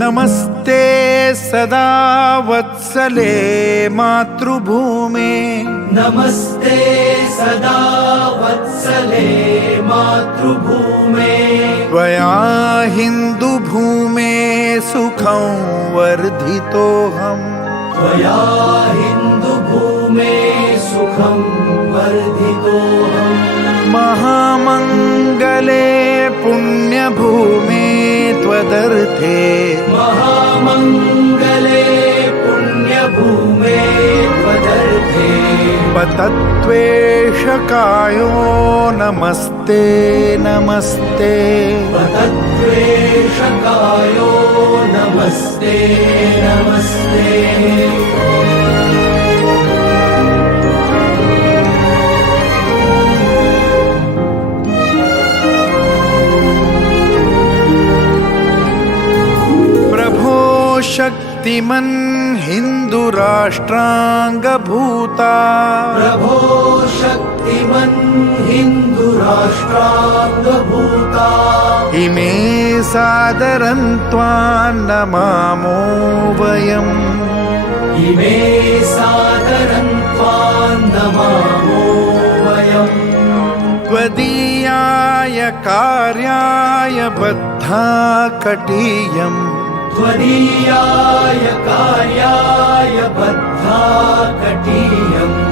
नमस्ते सदा वत्सले मातृभूमे नमस्ते सदा वत्सले मातृभूमे त्वया हिन्दुभूमे सुखं वर्धितोऽहम् त्वया हिन्दुभूमे सुखं वर्धितोऽहम् महामङ्गले पुण्यभूमे त्वदर्थे महामङ्गले पुण्यभूमे त्वदर्थे पतत्वेषकायो नमस्ते नमस्ते पतत्वेषकायो नमस्ते नमस्ते शक्तिमन् हिन्दुराष्ट्राङ्गभूता प्रभो शक्तिमन् हिन्दुराष्ट्राङ्गभूता इमे सादरं त्वां नमामो वयम् इमे सादरं त्वां नमामो वयम् त्वदीयाय कार्याय बद्धा कटीयम् त्वदीयाय कार्याय बद्धा कटीयम्